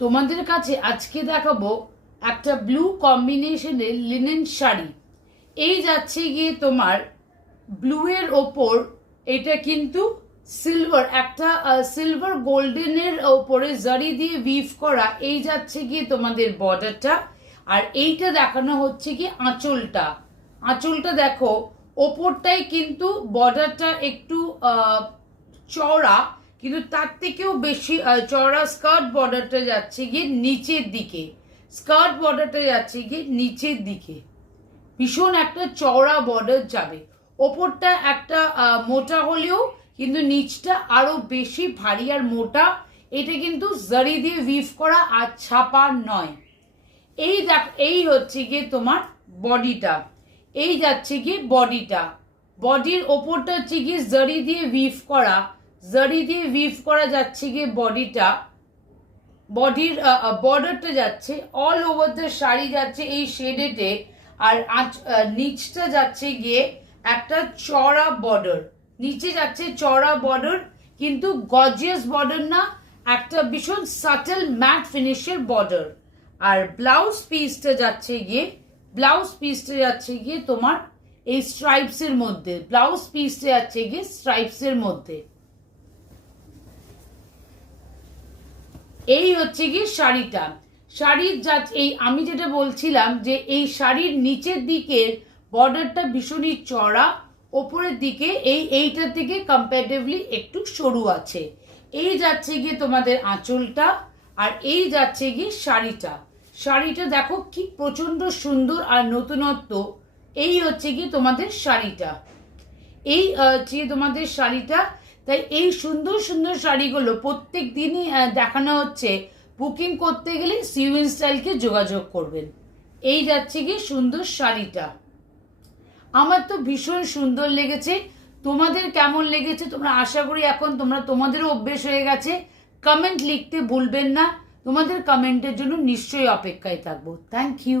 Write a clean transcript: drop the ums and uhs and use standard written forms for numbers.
তোমাদের কাছে আজকে দেখাবো একটা ব্লু কম্বিনেশনের লিনেন শাড়ি। এই যাচ্ছে গিয়ে তোমার ব্লু এর ওপর, এটা কিন্তু সিলভার, একটা সিলভার গোল্ডেনের ওপরে জারি দিয়ে উইভ করা। এই যাচ্ছে গিয়ে তোমাদের বর্ডারটা, আর এইটা দেখানো হচ্ছে কি আঁচলটা। আঁচলটা দেখো, ওপরটাই কিন্তু বর্ডারটা একটু চওড়া, কিন্তু তার থেকেও বেশি চওড়া স্কার্ট বর্ডারটা যাচ্ছে গিয়ে নিচের দিকে। স্কার্ট বর্ডারটা যাচ্ছে গিয়ে নিচের দিকে, ভীষণ একটা চওড়া বর্ডার যাবে। ওপরটা একটা মোটা হলেও কিন্তু নিচটা আরো বেশি ভারী আর মোটা। এটা কিন্তু জারি দিয়ে উইভ করা আর ছাপা নয়। এই দেখ, এই হচ্ছে গিয়ে তোমার বডিটা, এই যাচ্ছে গিয়ে বডিটা। বডির ওপরটা হচ্ছে গিয়ে জারি দিয়ে উইভ করা, জারি দিয়ে উইভ করা যাচ্ছে গিয়ে বডিটা। বডির বর্ডারটা যাচ্ছে অল ওভার দ্য শাড়ি যাচ্ছে এই শেডেতে। আর নিচটা যাচ্ছে গিয়ে একটা চড়া বর্ডার, নিচে যাচ্ছে চড়া বর্ডার, কিন্তু গর্জিয়াস বর্ডার না, একটা ভীষণ সাটেল ম্যাট ফিনিশের বর্ডার। আর ব্লাউজ পিসটা যাচ্ছে গিয়ে, ব্লাউজ পিসটা যাচ্ছে গিয়ে তোমার এই স্ট্রাইপসের মধ্যে, ব্লাউজ পিসটা যাচ্ছে গিয়ে স্ট্রাইপসের মধ্যে। এই হচ্ছে গিয়ে শাড়িটা। শাড়ির এই আমি যেটা বলছিলাম যে এই শাড়ির নিচের দিকের বর্ডারটা ভীষণই চড়া, ওপরের দিকে এইটার থেকে কম্পারেটিভলি একটু সরু আছে। এই যাচ্ছে গিয়ে তোমাদের আঁচলটা, আর এই যাচ্ছে গিয়ে শাড়িটা। শাড়িটা দেখো কি প্রচন্ড সুন্দর আর নতুনত্ব। এই হচ্ছে গিয়ে তোমাদের শাড়িটা, এই হচ্ছে তোমাদের শাড়িটা। তাই এই সুন্দর সুন্দর শাড়িগুলো প্রত্যেক দিনই দেখানো হচ্ছে। বুকিং করতে গেলে সিউইন স্টাইলকে যোগাযোগ করবেন। এই যাচ্ছে গিয়ে সুন্দর শাড়িটা। আমার তো ভীষণ সুন্দর লেগেছে। তোমাদের কেমন লেগেছে তোমরা আশা করি এখন তোমাদেরও অভ্যেস হয়ে গেছে। কমেন্ট লিখতে ভুলবেন না, তোমাদের কমেন্টের জন্য নিশ্চয়ই অপেক্ষায় থাকবো। Thank you.